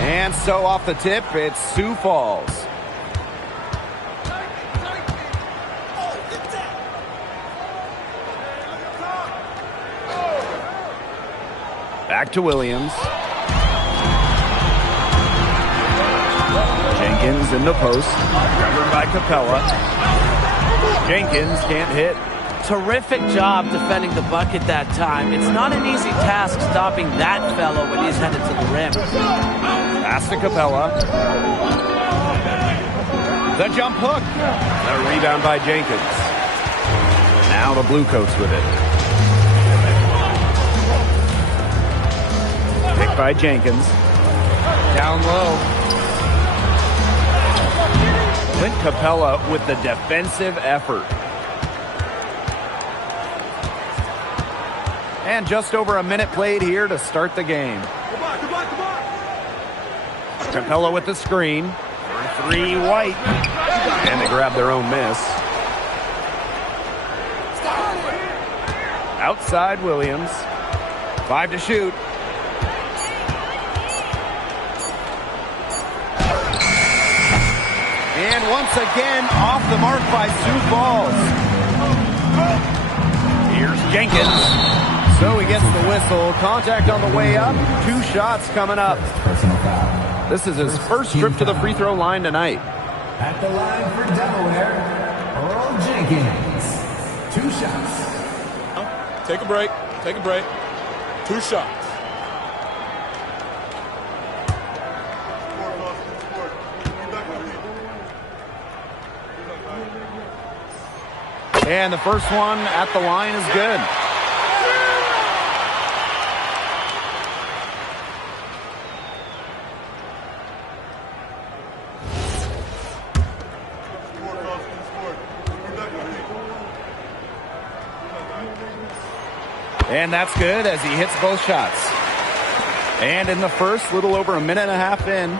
And so off the tip, it's Sioux Falls. Back to Williams. Jenkins in the post. Covered by Capella. Jenkins can't hit. Terrific job defending the bucket that time. It's not an easy task stopping that fellow when he's headed to the rim. Pass to Capella. The jump hook. The rebound by Jenkins. Now the Bluecoats with it. Picked by Jenkins. Down low. Clint Capella with the defensive effort. And just over a minute played here to start the game. Capella with the screen. For three, White. And they grab their own miss. Outside Williams. 5 to shoot. And once again, off the mark by Sioux Falls. Here's Jenkins. So he gets the whistle. Contact on the way up. 2 shots coming up. This is his first trip to the free throw line tonight. At the line for Delaware, Earl Jenkins. 2 shots. Take a break. Take a break. 2 shots. And the first one at the line is good. And that's good as he hits both shots. And in the first, little over a minute and a half in.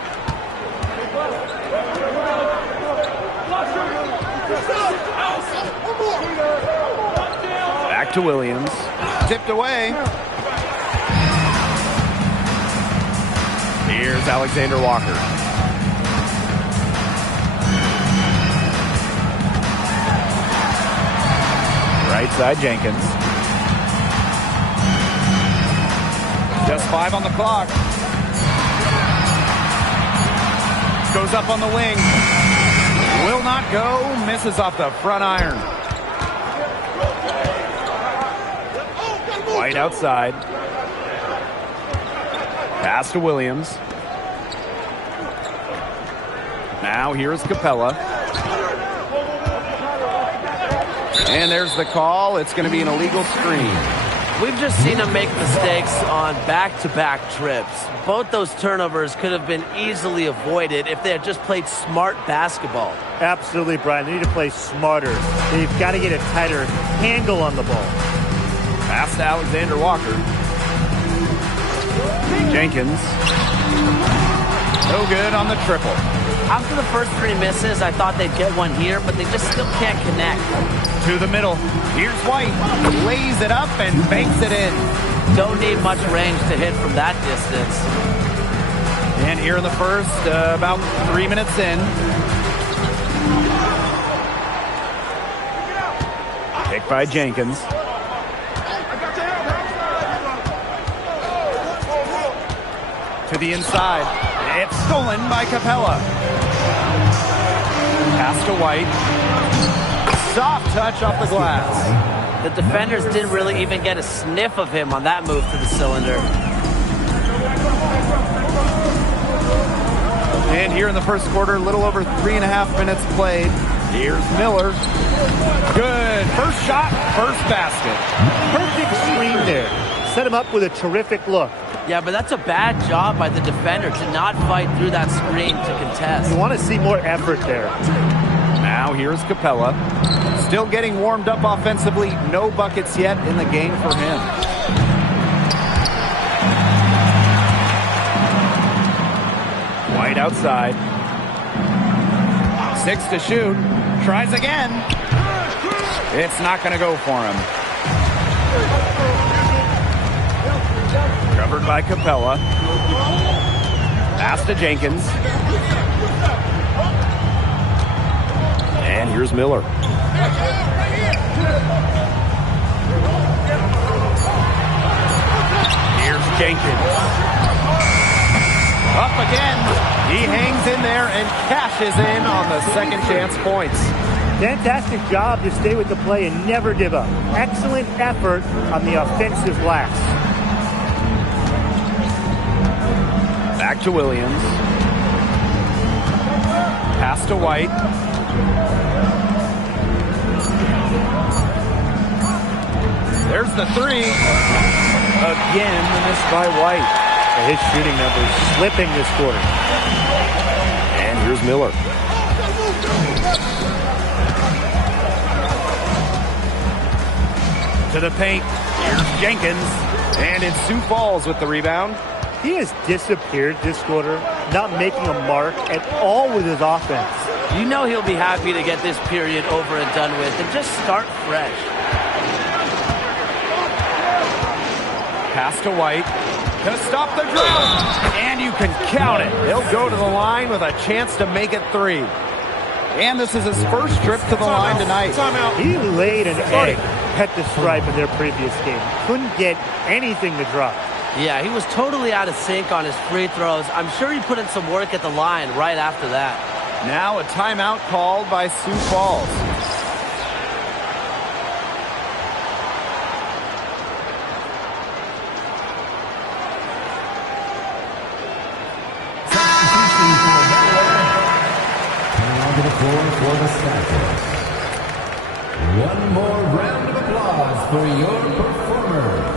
Back to Williams. Tipped away. Here's Alexander Walker. Right side Jenkins. Just 5 on the clock. Goes up on the wing. Will not go. Misses off the front iron. White outside. Pass to Williams. Now here's Capella. And there's the call. It's going to be an illegal screen. We've just seen him make mistakes on back-to-back trips. Both those turnovers could have been easily avoided if they had just played smart basketball. Absolutely, Brian. They need to play smarter. They've got to get a tighter handle on the ball. Pass to Alexander Walker. Jenkins. No good on the triple. After the first 3 misses, I thought they'd get one here, but they just still can't connect. To the middle. Here's White. Lays it up and banks it in. Don't need much range to hit from that distance. And here in the first, about 3 minutes in. Picked by Jenkins. To the inside. It's stolen by Capella. Pass to White. Soft touch off the glass. The defenders didn't really even get a sniff of him on that move to the cylinder. And here in the first quarter, a little over 3.5 minutes played. Here's Miller. Good. First shot, first basket. Perfect screen there. Set him up with a terrific look. Yeah, but that's a bad job by the defender to not fight through that screen to contest. You want to see more effort there. Now here's Capella. Still getting warmed up offensively. No buckets yet in the game for him. White outside. 6 to shoot. Tries again. It's not going to go for him. Covered by Capella. Pass to Jenkins. And here's Miller. Here's Jenkins. Up again. He hangs in there and cashes in on the second chance points. Fantastic job to stay with the play and never give up. Excellent effort on the offensive glass. Back to Williams. Pass to White. There's the three. Again, the miss by White. His shooting numbers slipping this quarter. And here's Miller. To the paint. Here's Jenkins. And it's Sioux Falls with the rebound. He has disappeared this quarter, not making a mark at all with his offense. You know he'll be happy to get this period over and done with and just start fresh. Pass to White. To stop the dribble. And you can count it. He'll go to the line with a chance to make it three. And this is his first trip to the line tonight. He laid an egg at the stripe in their previous game. Couldn't get anything to drop. Yeah, he was totally out of sync on his free throws. I'm sure he put in some work at the line right after that. Now a timeout called by Sioux Falls. Onto the floor for the Skyforce. One more round of applause for your performers.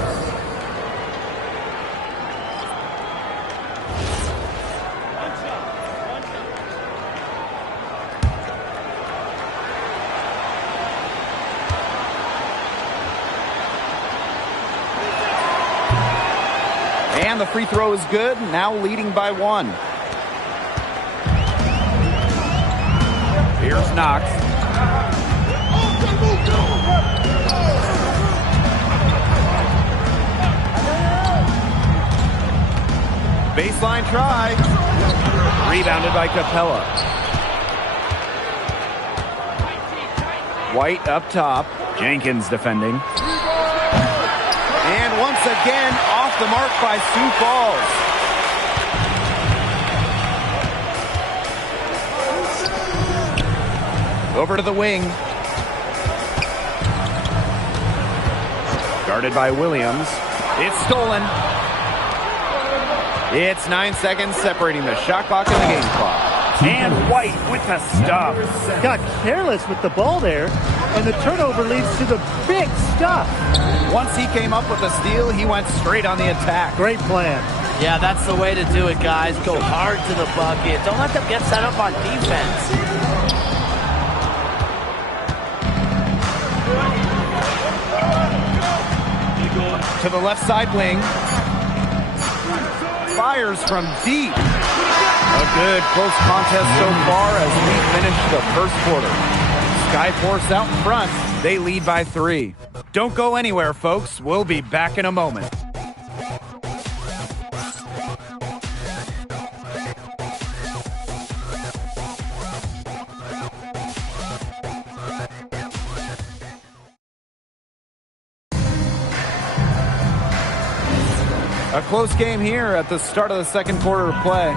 And the free throw is good, now leading by one. Here's Knox. Baseline try. Rebounded by Capella. White up top. Jenkins defending. And once again, off the mark by Sioux Falls. Over to the wing. Guarded by Williams. It's stolen. It's 9 seconds separating the shot clock and the game clock. And White with the stuff. Got careless with the ball there, and the turnover leads to the big stuff. Once he came up with a steal, he went straight on the attack. Great plan. Yeah, that's the way to do it, guys. Go hard to the bucket. Don't let them get set up on defense. To the left side wing. Fires from deep. A good close contest so far as we finish the first quarter. Skyforce out in front. They lead by 3. Don't go anywhere, folks. We'll be back in a moment. A close game here at the start of the second quarter of play.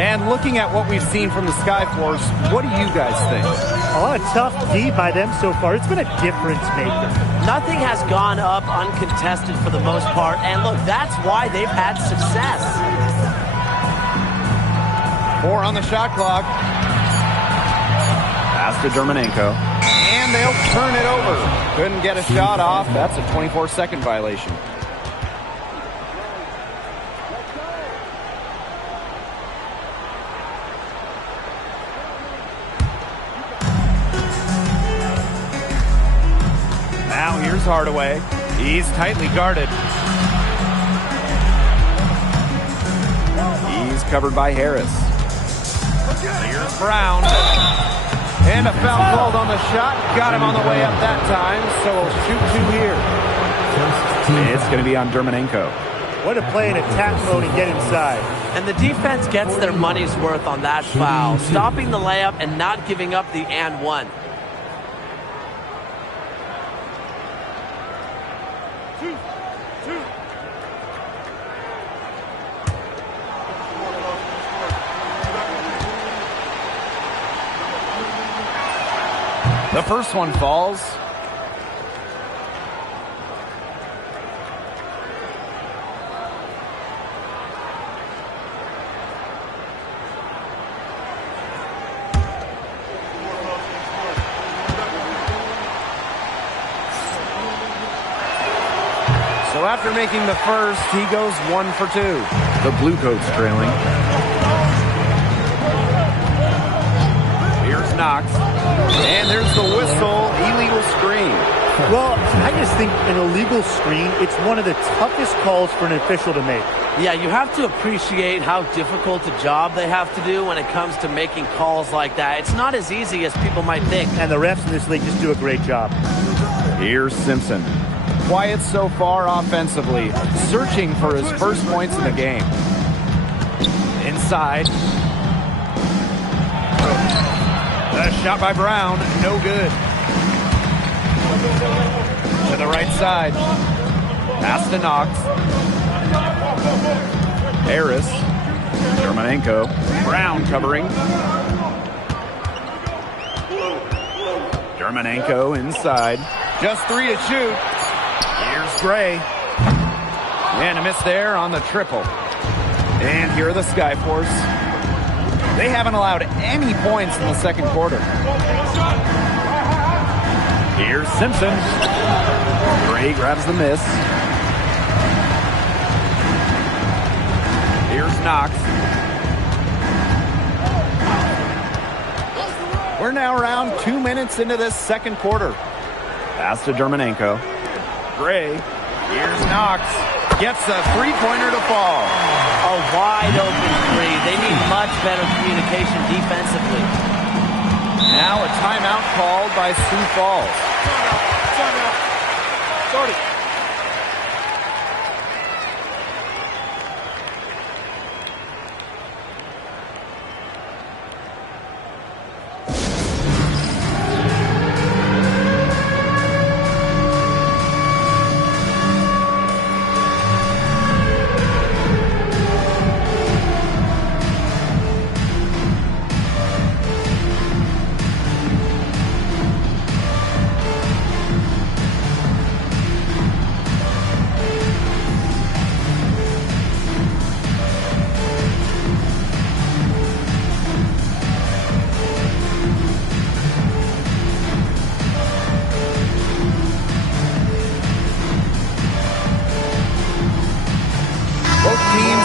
And looking at what we've seen from the Skyforce, what do you guys think? A lot of tough D by them so far. It's been a difference maker. Nothing has gone up uncontested for the most part, and look, that's why they've had success. 4 on the shot clock. Pass to Dermanenko. And they'll turn it over. Couldn't get a shot off. That's a 24-second violation. Now here's Hardaway. He's tightly guarded. He's covered by Harris. Here's Brown. And a foul called on the shot. Got him on the way up that time, so we'll shoot 2 here. It's going to be on Dermanenko. What a play in attack mode and get inside. And the defense gets their money's worth on that foul, stopping the layup and not giving up the and one. The first one falls. So after making the first, he goes 1 for 2. The Blue Coats trailing. Here's Knox. And there's the whistle, illegal screen. Well, I just think an illegal screen, it's one of the toughest calls for an official to make. Yeah, you have to appreciate how difficult a job they have to do when it comes to making calls like that. It's not as easy as people might think. And the refs in this league just do a great job. Here's Simpson. Quiet so far offensively, searching for his first points in the game. Inside. A shot by Brown, no good. To the right side. Pass to Knox. Harris. Germanenko. Brown covering. Germanenko inside. Just 3 to shoot. Here's Gray. And a miss there on the triple. And here are the Skyforce. They haven't allowed any points in the second quarter. Here's Simpson. Gray grabs the miss. Here's Knox. We're now around 2 minutes into this second quarter. Pass to Germanenko. Gray. Here's Knox. Gets a three-pointer to fall. A wide open three. They need much better communication defensively. Now a timeout called by Sioux Falls. Timeout. Started.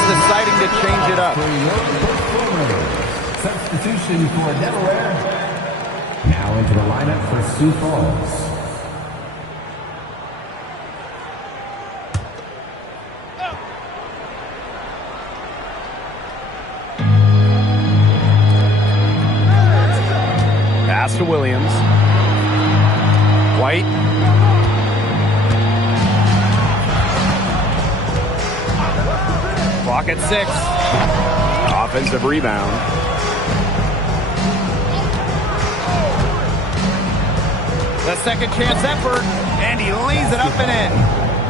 Deciding to change it up. For your performer, substitution for Delaware. Now into the lineup for Sioux Falls. Pass to Williams. White. Clock at 6. Offensive rebound. The second chance effort, and he lays it up and in.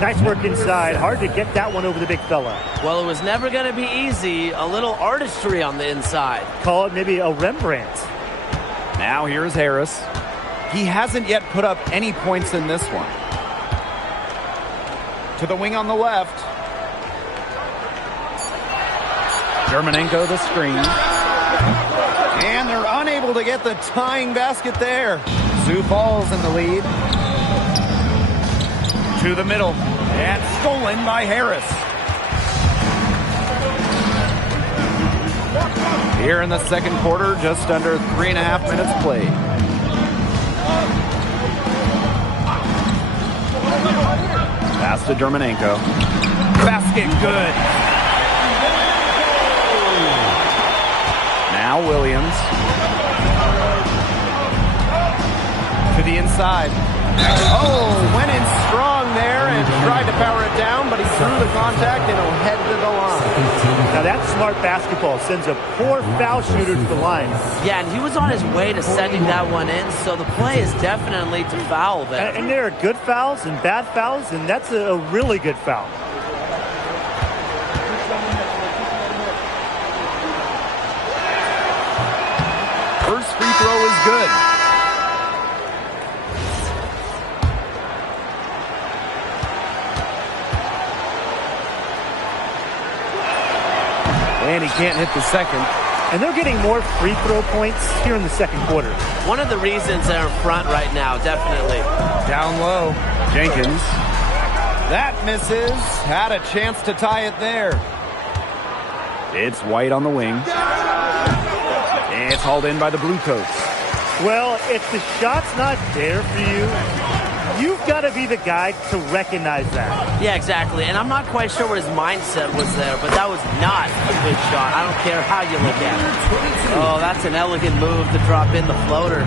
Nice work inside. Hard to get that one over the big fella. Well, it was never going to be easy. A little artistry on the inside. Call it maybe a Rembrandt. Now here's Harris. He hasn't yet put up any points in this one. To the wing on the left. Germanenko the screen. And they're unable to get the tying basket there. Sioux Falls in the lead. To the middle. And stolen by Harris. Here in the second quarter, just under 3.5 minutes played. Pass to Germanenko. Basket good. Now Williams. To the inside. Oh, went in strong there and tried to power it down, but he threw the contact and he'll head to the line. Now that's smart basketball. Sends a poor foul shooter to the line. Yeah, and he was on his way to sending that one in, so the play is definitely to foul there. And there are good fouls and bad fouls, and that's a really good foul. First free throw is good. And he can't hit the second. And they're getting more free throw points here in the second quarter. One of the reasons they're in front right now, definitely. Down low, Jenkins. That misses. Had a chance to tie it there. It's White on the wing. It's hauled in by the Bluecoats. Well, if the shot's not there for you, you've got to be the guy to recognize that. Yeah, exactly. And I'm not quite sure what his mindset was there, but that was not a good shot. I don't care how you look at it. Oh, that's an elegant move to drop in the floater.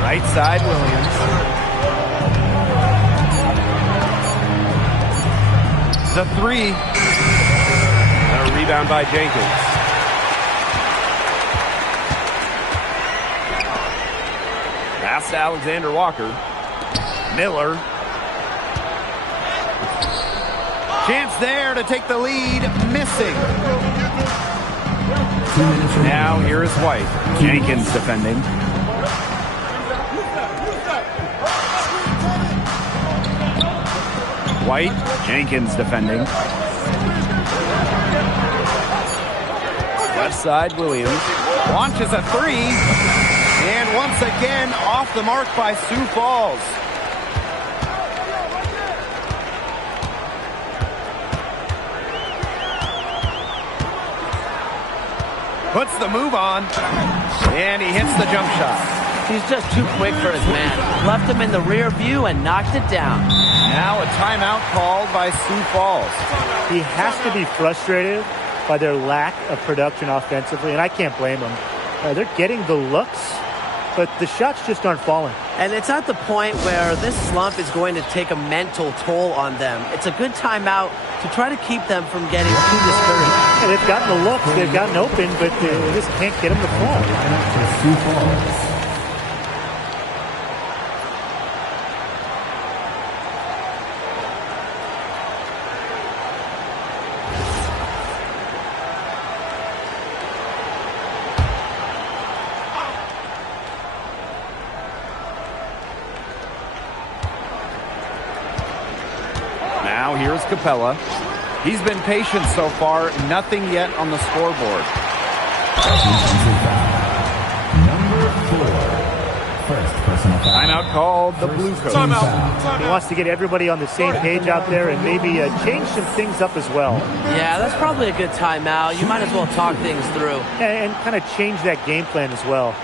Right side, Williams. The three. A rebound by Jenkins. Pass to Alexander Walker. Miller. Chance there to take the lead. Missing. Now here is White. Jenkins defending. White, Jenkins defending. Left side, Williams. Launches a three. And once again, off the mark by Sioux Falls. Puts the move on. And he hits the jump shot. He's just too quick for his man. Left him in the rear view and knocked it down. Now a timeout called by Sioux Falls. He has to be frustrated by their lack of production offensively, and I can't blame him. They're getting the looks, but the shots just aren't falling. And it's at the point where this slump is going to take a mental toll on them. It's a good timeout to try to keep them from getting too discouraged. And they've gotten the looks, they've gotten open, but they just can't get them to fall. Now here's Capella. He's been patient so far. Nothing yet on the scoreboard. Number 4. First personal foul. Timeout called the Bluecoats. He wants to get everybody on the same page out there and maybe change some things up as well. Yeah, that's probably a good timeout. You might as well talk things through. And kind of change that game plan as well.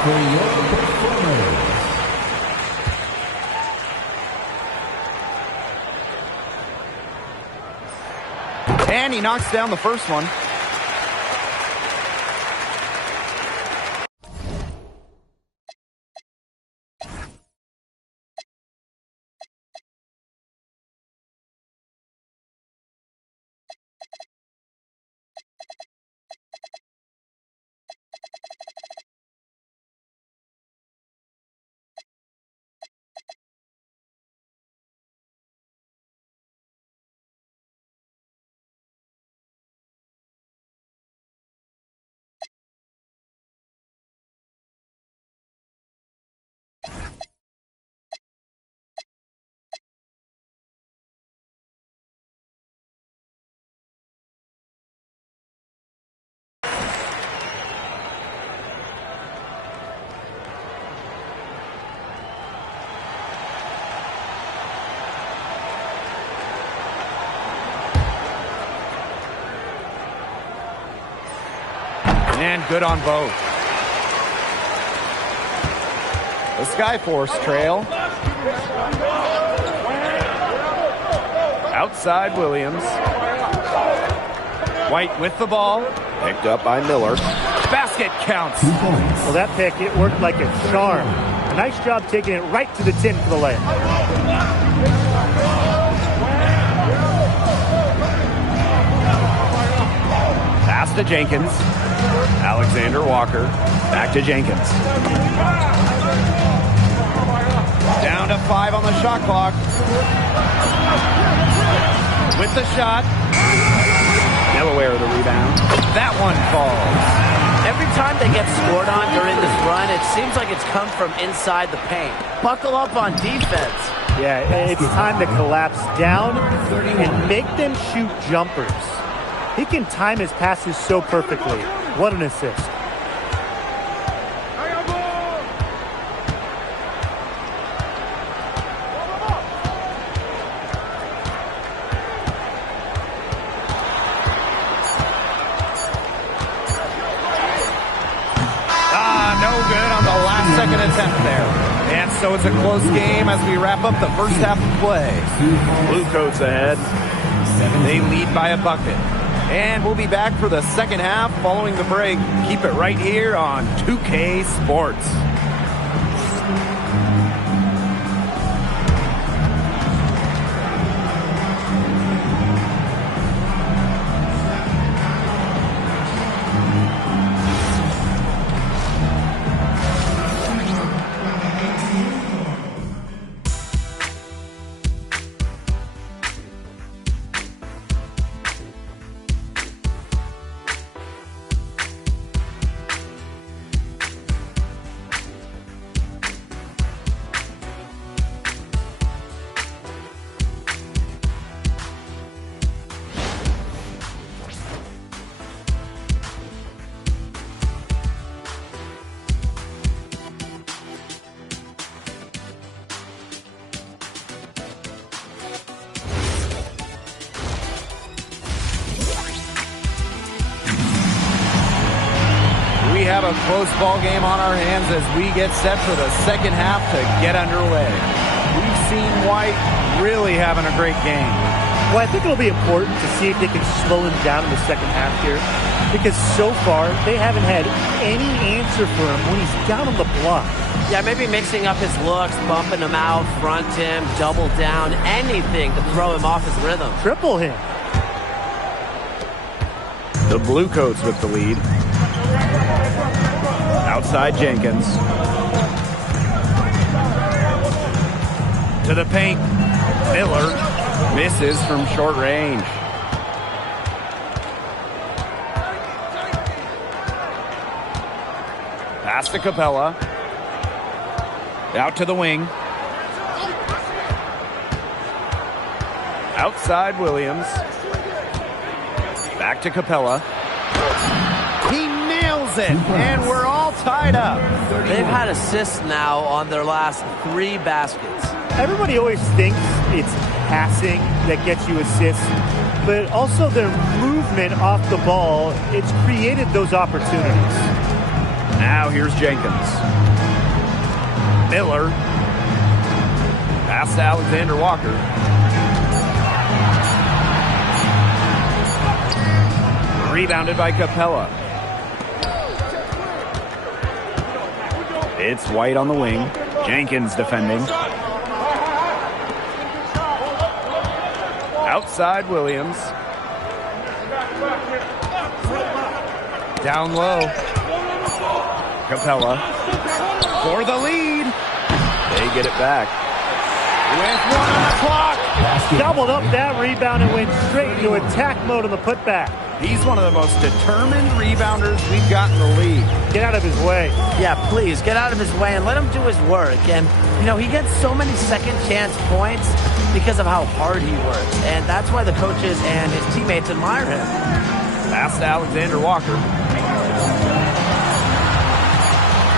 For your performers. And he knocks down the first one. And good on both. The Skyforce trail. Outside Williams. White with the ball. Picked up by Miller. Basket counts. Well, that pick, it worked like a charm. A nice job taking it right to the tin for the layup. Pass to Jenkins. Alexander Walker. Back to Jenkins. Down to 5 on the shot clock. With the shot. Delaware the rebound. That one falls. Every time they get scored on during this run, it seems like it's come from inside the paint. Buckle up on defense. Yeah, it's time to collapse down and make them shoot jumpers. He can time his passes so perfectly. What an assist. Second attempt there. And so it's a close game as we wrap up the first half of play. Blue Coats ahead. They lead by a bucket. And we'll be back for the second half following the break. Keep it right here on 2K Sports. We have a close ball game on our hands as we get set for the second half to get underway. We've seen White really having a great game. Well, I think it'll be important to see if they can slow him down in the second half here, because so far they haven't had any answer for him when he's down on the block. Yeah, maybe mixing up his looks, bumping him out, front him, double down, anything to throw him off his rhythm. Triple him. The Blue Coats with the lead. Outside Jenkins. To the paint. Miller misses from short range. Pass to Capella. Out to the wing. Outside Williams. Back to Capella. He nails it, and we're all tied up. They've had assists now on their last 3 baskets. Everybody always thinks it's passing that gets you assists, but also their movement off the ball, it's created those opportunities. Now here's Jenkins. Miller. Pass to Alexander Walker. Rebounded by Capella. It's White on the wing. Jenkins defending. Outside Williams. Down low. Capella. For the lead. They get it back. With 1 on the clock. Doubled up that rebound and went straight into attack mode on the putback. He's one of the most determined rebounders we've got in the league. Get out of his way. Yeah, please, get out of his way and let him do his work. And, you know, he gets so many second chance points because of how hard he works. And that's why the coaches and his teammates admire him. Pass to Alexander Walker.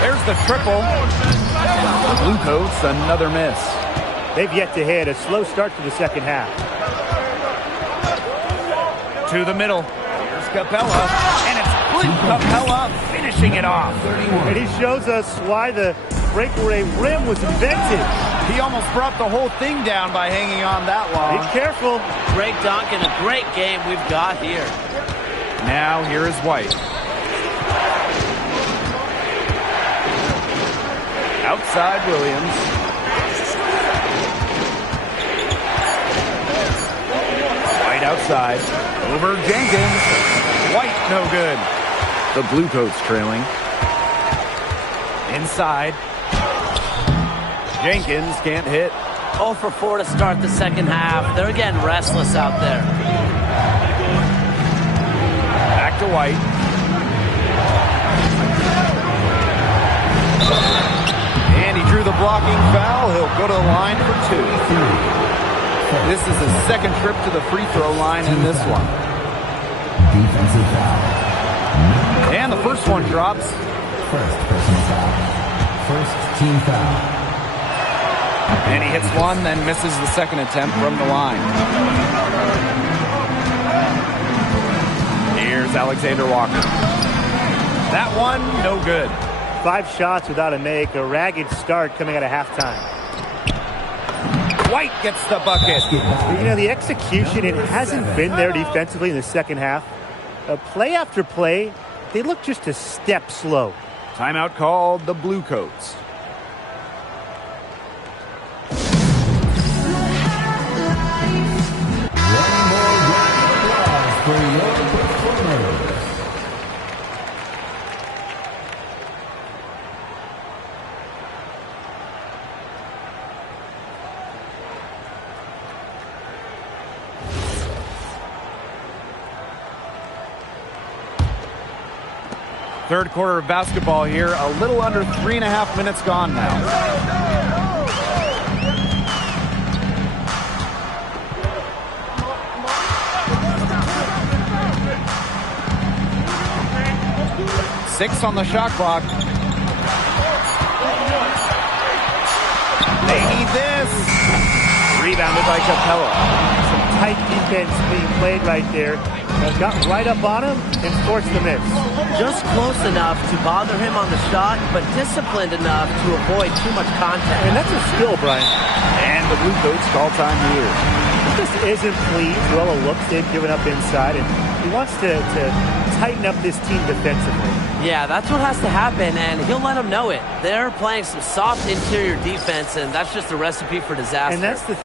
There's the triple. The Blue Coats, another miss. They've yet to hit. A slow start to the second half. To the middle. Here's Capella. And it's Clint Capella finishing it off. And he shows us why the breakaway rim was invented. He almost brought the whole thing down by hanging on that long. Be careful. Great dunk and a great game we've got here. Now here is White. Outside Williams. White outside. Over Jenkins. White no good. The Bluecoats trailing. Inside. Jenkins can't hit. 0 for 4 to start the second half. They're getting restless out there. Back to White. And he drew the blocking foul. He'll go to the line for 2. This is his second trip to the free throw line in this one. Defensive foul. And the first one drops. First personal foul. First team foul. And he hits one, then misses the second attempt from the line. Here's Alexander Walker. That one, no good. 5 shots without a make. A ragged start coming out of halftime. White gets the bucket. You know, the execution, it hasn't been there defensively in the second half. Play after play, they look just a step slow. Timeout called the Bluecoats. One more round of applause for your performers. Third quarter of basketball here. A little under 3.5 minutes gone now. Six on the shot clock. They need this. Rebounded by Capella. Some tight defense being played right there. Got right up on him and forced the miss. Just close enough to bother him on the shot, but disciplined enough to avoid too much contact. And that's a skill, Brian. And the Bluecoats call time here. He just isn't pleased with all the looks they've given up inside, and he wants to tighten up this team defensively. Yeah, that's what has to happen, and he'll let them know it. They're playing some soft interior defense, and that's just a recipe for disaster. And that's the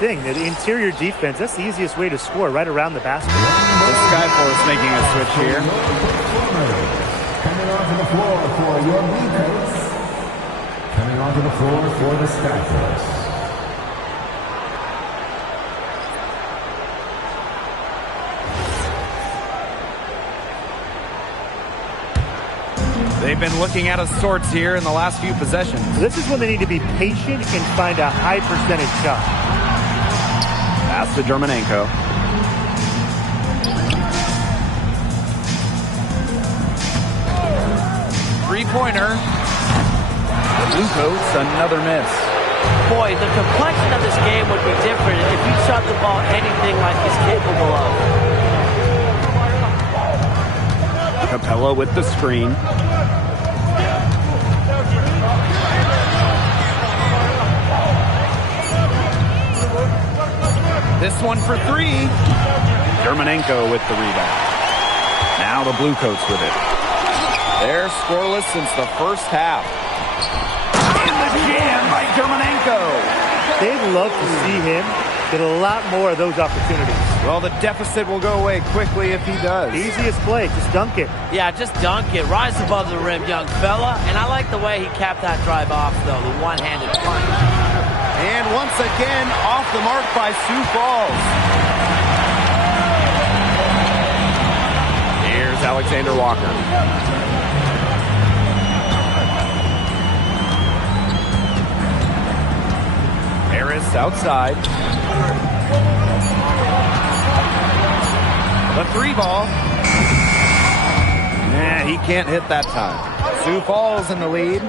thing, the interior defense, that's the easiest way to score, right around the basket. The Skyforce making a switch here. Coming onto the floor for your Bluecoats. Coming onto the floor for the Skyforce. They've been looking out of sorts here in the last few possessions. This is when they need to be patient and find a high percentage shot. Pass to Germanenko. Three-pointer. The Bluecoats, another miss. Boy, the complexion of this game would be different if he shot the ball anything like he's capable of. Capella with the screen. This one for 3. Germanenko with the rebound. Now the Bluecoats with it. They're scoreless since the first half. And the jam by Germanenko. They'd love to see him get a lot more of those opportunities. Well, the deficit will go away quickly if he does. Easiest play, just dunk it. Yeah, just dunk it. Rise above the rim, young fella. And I like the way he capped that drive off, though, the one-handed punch. And once again, off the mark by Sioux Falls. Here's Alexander Walker. Harris outside. The 3-ball. Nah, he can't hit that time. Sioux Falls in the lead.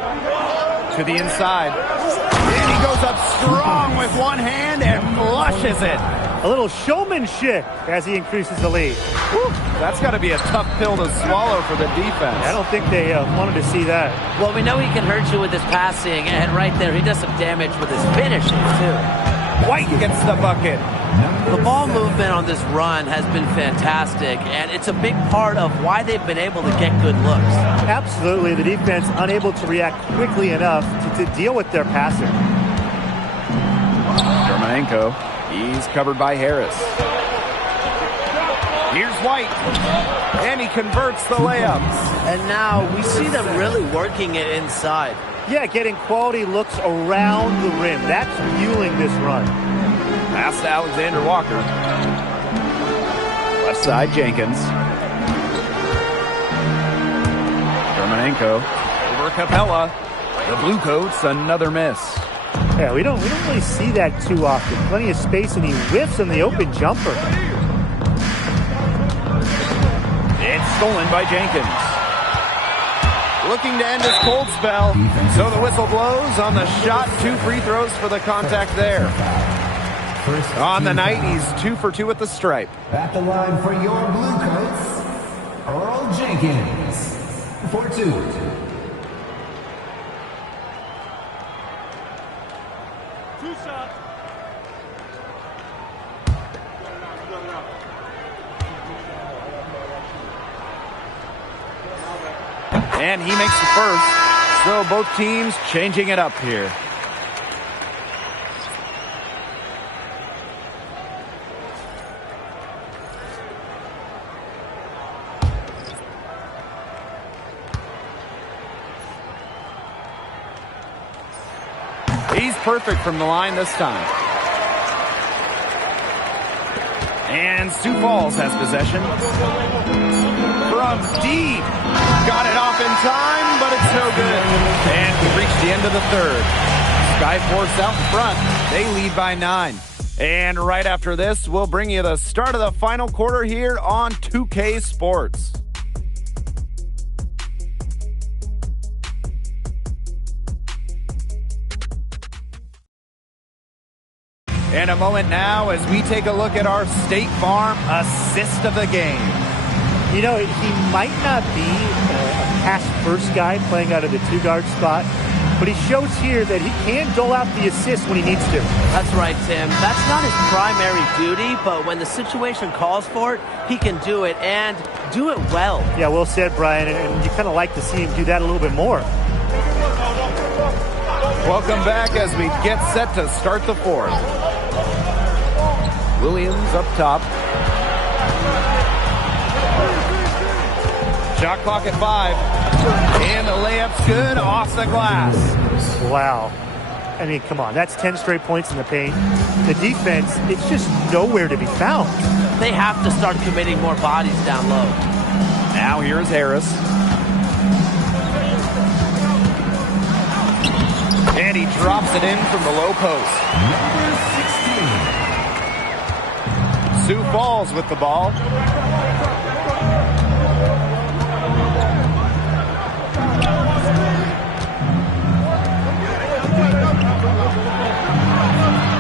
To the inside. And he goes Goes up strong with one hand and flushes it. A little showmanship as he increases the lead. Whew, that's got to be a tough pill to swallow for the defense. I don't think they wanted to see that. Well, we know he can hurt you with his passing, and right there, he does some damage with his finishing, too. White gets the bucket. The ball movement on this run has been fantastic, and it's a big part of why they've been able to get good looks. Absolutely. The defense unable to react quickly enough to deal with their passing. Germanenko, he's covered by Harris. Here's White, and he converts the layups. And now we see them really working it inside. Yeah, getting quality looks around the rim. That's fueling this run. Pass to Alexander Walker. Left side, Jenkins. Germanenko over Capella. The Blue Coats, another miss. Yeah, we don't really see that too often. Plenty of space, and he whiffs on the open jumper. It's stolen by Jenkins. Looking to end his cold spell. So the whistle blows on the shot. 2 free throws for the contact there. On the night, he's 2 for 2 at the stripe. At the line for your Blue Coats, Earl Jenkins for 2. And he makes the first. So both teams changing it up here. He's perfect from the line this time. And Sioux Falls has possession. From deep. Got it off in time, but it's no good. And we reach the end of the third. Skyforce out in front. They lead by 9. And right after this, we'll bring you the start of the final quarter here on 2K Sports. And a moment now as we take a look at our State Farm assist of the game. You know, he might not be a pass-first guy playing out of the 2-guard spot, but he shows here that he can dole out the assist when he needs to. That's right, Tim. That's not his primary duty, but when the situation calls for it, he can do it, and do it well. Yeah, well said, Brian, and you kind of like to see him do that a little bit more. Welcome back as we get set to start the fourth. Williams up top. Shot clock at 5. And the layup's good off the glass. Wow. I mean, come on. That's 10 straight points in the paint. The defense, it's just nowhere to be found. They have to start committing more bodies down low. Now here's Harris. And he drops it in from the low post. Number 16. Sioux Falls with the ball.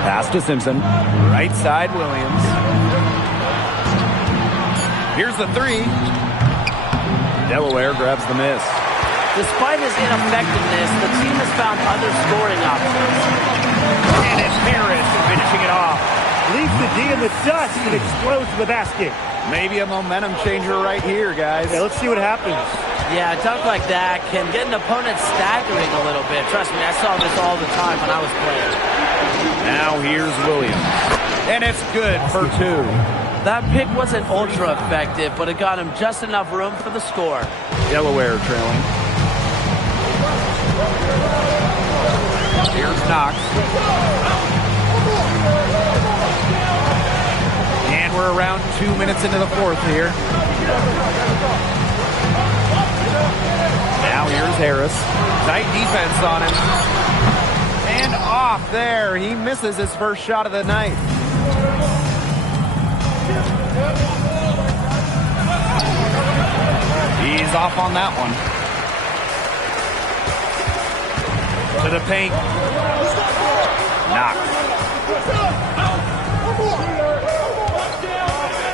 Pass to Simpson. Right side, Williams. Here's the 3. Delaware grabs the miss. Despite his ineffectiveness, the team has found other scoring options. And it's Harris finishing it off. Leaves the D in the dust and explodes the basket. Maybe a momentum changer right here, guys. Yeah, let's see what happens. Yeah, a dunk like that can get an opponent staggering a little bit. Trust me, I saw this all the time when I was playing. Now here's Williams. And it's good for 2. That pick wasn't ultra effective, but it got him just enough room for the score. Delaware trailing. Here's Knox. And we're around 2 minutes into the fourth here. Now here's Harris. Tight defense on him. And off there. He misses his first shot of the night. He's off on that one. To the paint. Knocked.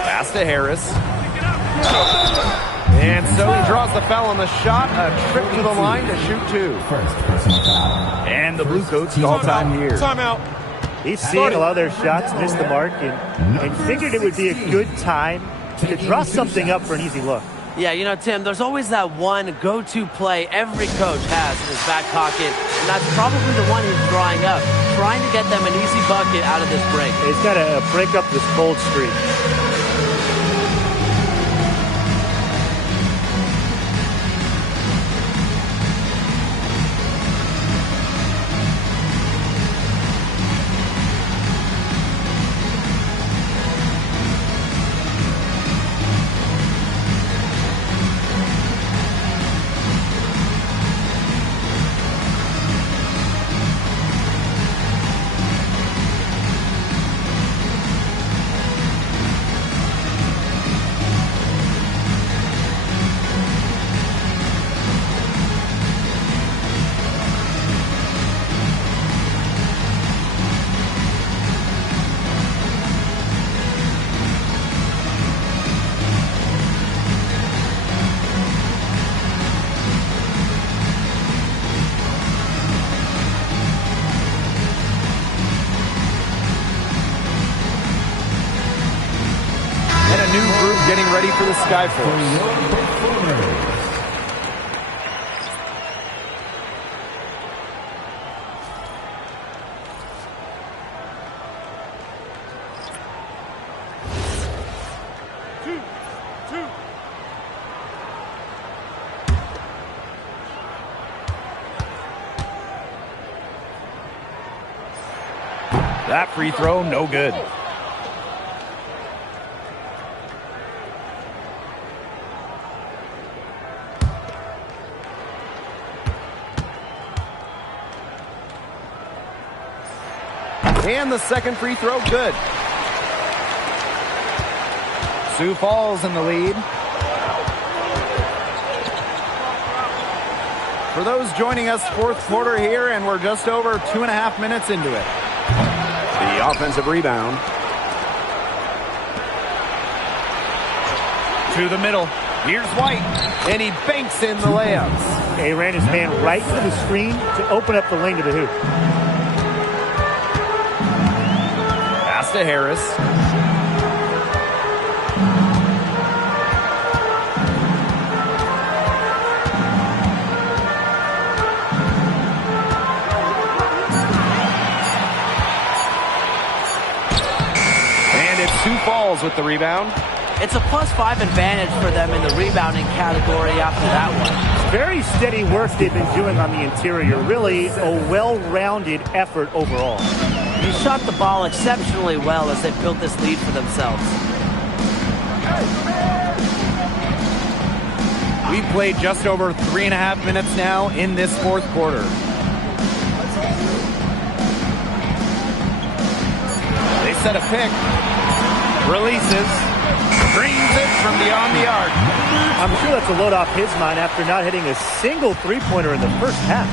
Pass to Harris. And so he draws the foul on the shot. A trip to the line to shoot two. First personal foul. And the Bluecoats call time here. Timeout. He's seeing a lot of their shots miss the mark and figured it would be a good time to draw something up for an easy look. Yeah, you know, Tim, there's always that one go-to play every coach has in his back pocket, and that's probably the one he's drawing up, trying to get them an easy bucket out of this break. He's got to break up this cold streak. New group getting ready for the Skyforce. That free throw, no good. And the second free throw, good. Sioux Falls in the lead. For those joining us, fourth quarter here, and we're just over 2.5 minutes into it. The offensive rebound. To the middle. Here's White, and he banks in the layups. He ran his man right to the screen to open up the lane to the hoop. Pass to Harris. And it's Sioux Falls with the rebound. It's a +5 advantage for them in the rebounding category after that one. Very steady work they've been doing on the interior. Really a well-rounded effort overall. He shot the ball exceptionally well as they built this lead for themselves. We've played just over 3.5 minutes now in this fourth quarter. They set a pick. Releases. Brings it from beyond the arc. I'm sure that's a load off his mind after not hitting a single three-pointer in the first half.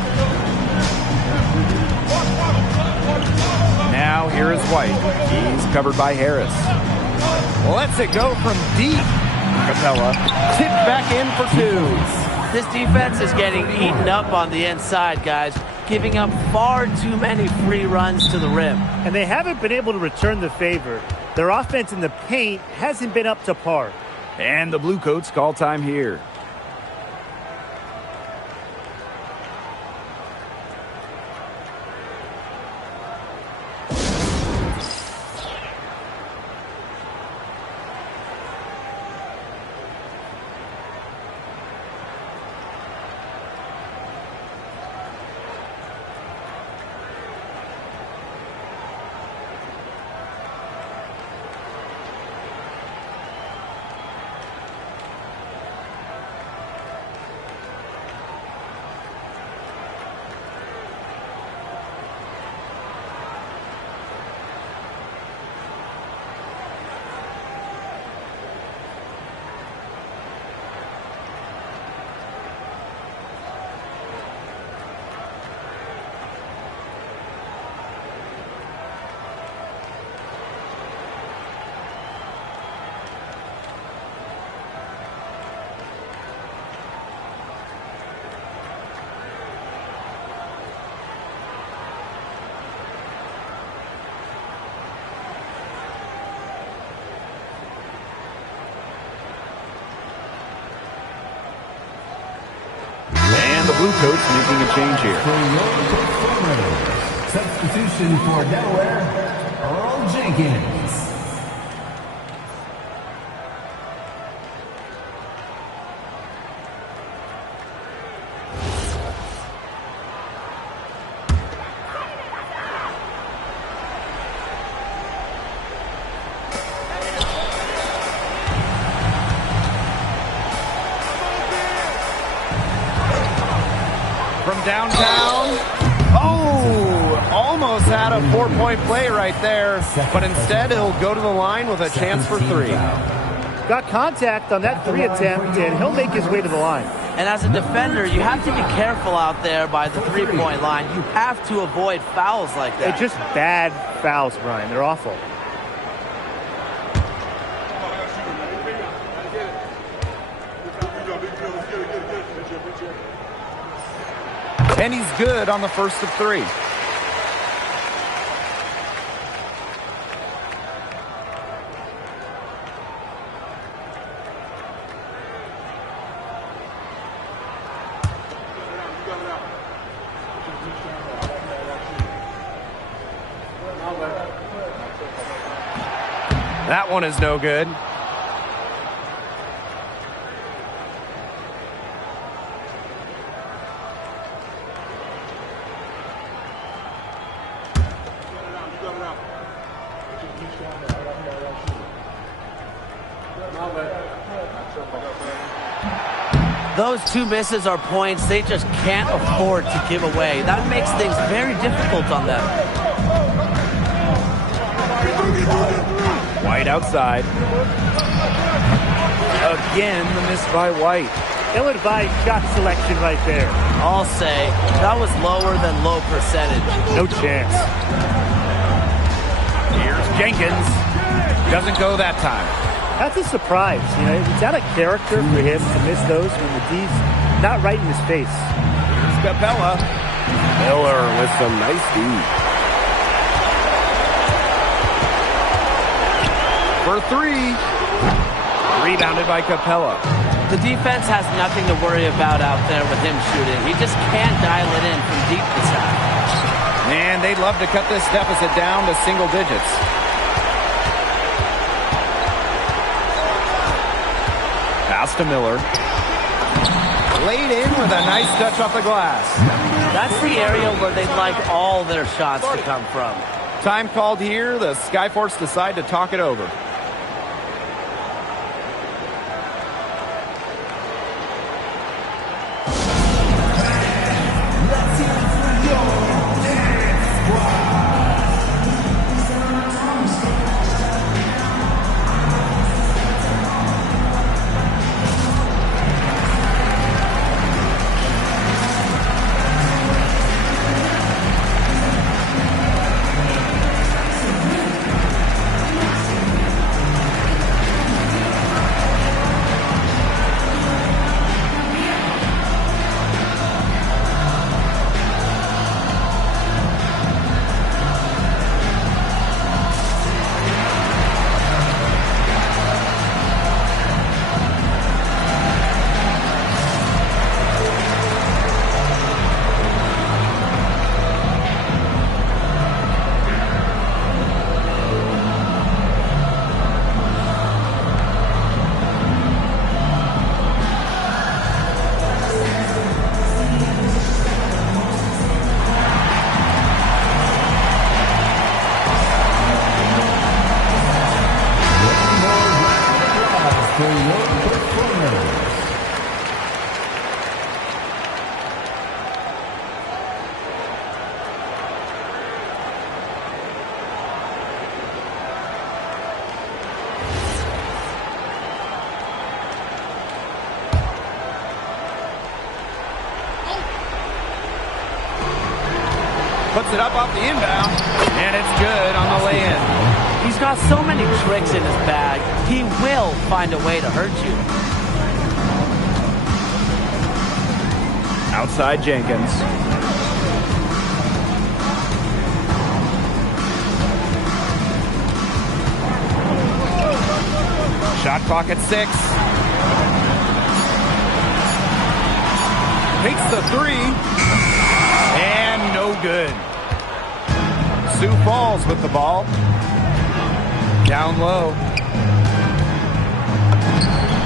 Now here is White. He's covered by Harris. Lets it go from deep. Capella tipped back in for two. This defense is getting eaten up on the inside, guys, giving up far too many free runs to the rim. And they haven't been able to return the favor. Their offense in the paint hasn't been up to par. And the Bluecoats call time here. blue coats making a change here. For your performers, substitution for Delaware, Earl Jenkins. From downtown. Oh, almost had a 4-point play right there, but instead he'll go to the line with a chance for 3. Got contact on that 3 attempt, and he'll make his way to the line. And as a defender, you have to be careful out there by the 3-point line. You have to avoid fouls like that. They're just bad fouls, Brian. They're awful. And he's good on the first of 3. That one is no good. Those 2 misses are points they just can't afford to give away. That makes things very difficult on them. White outside. Again, the miss by White. Ill-advised shot selection right there. I'll say that was lower than low percentage. No chance. Here's Jenkins. Doesn't go that time. That's a surprise. You know, it's out of character for him to miss those when the D's not right in his face. Here's Capella. Miller with some nice D. For 3. Rebounded by Capella. The defense has nothing to worry about out there with him shooting. He just can't dial it in from deep this half. And they'd love to cut this deficit down to single digits. Pass to Miller. Laid in with a nice touch off the glass. That's the area where they'd like all their shots to come from. Time called here. The Skyforce decide to talk it over. Puts it up off the inbound, and it's good on the lay-in. He's got so many tricks in his bag. He will find a way to hurt you. Outside Jenkins. Shot clock at 6. Takes the three. And no good. Sioux Falls with the ball. Down low.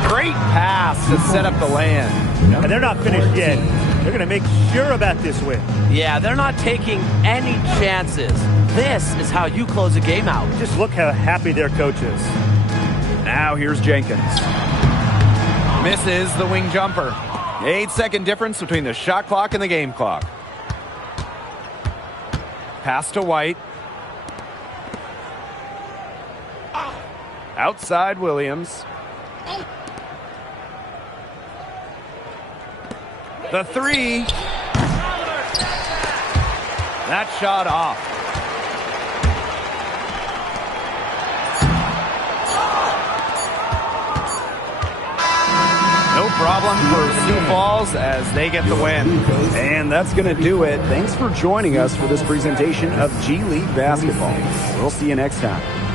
Great pass to set up the land. And they're not finished yet. They're going to make sure about this win. Yeah, they're not taking any chances. This is how you close a game out. Just look how happy their coach is. Now here's Jenkins. Misses the wing jumper. 8-second difference between the shot clock and the game clock. Pass to White. Outside Williams. The three. That shot off. No problem for Sioux Falls as they get the win. And that's going to do it. Thanks for joining us for this presentation of G League basketball. We'll see you next time.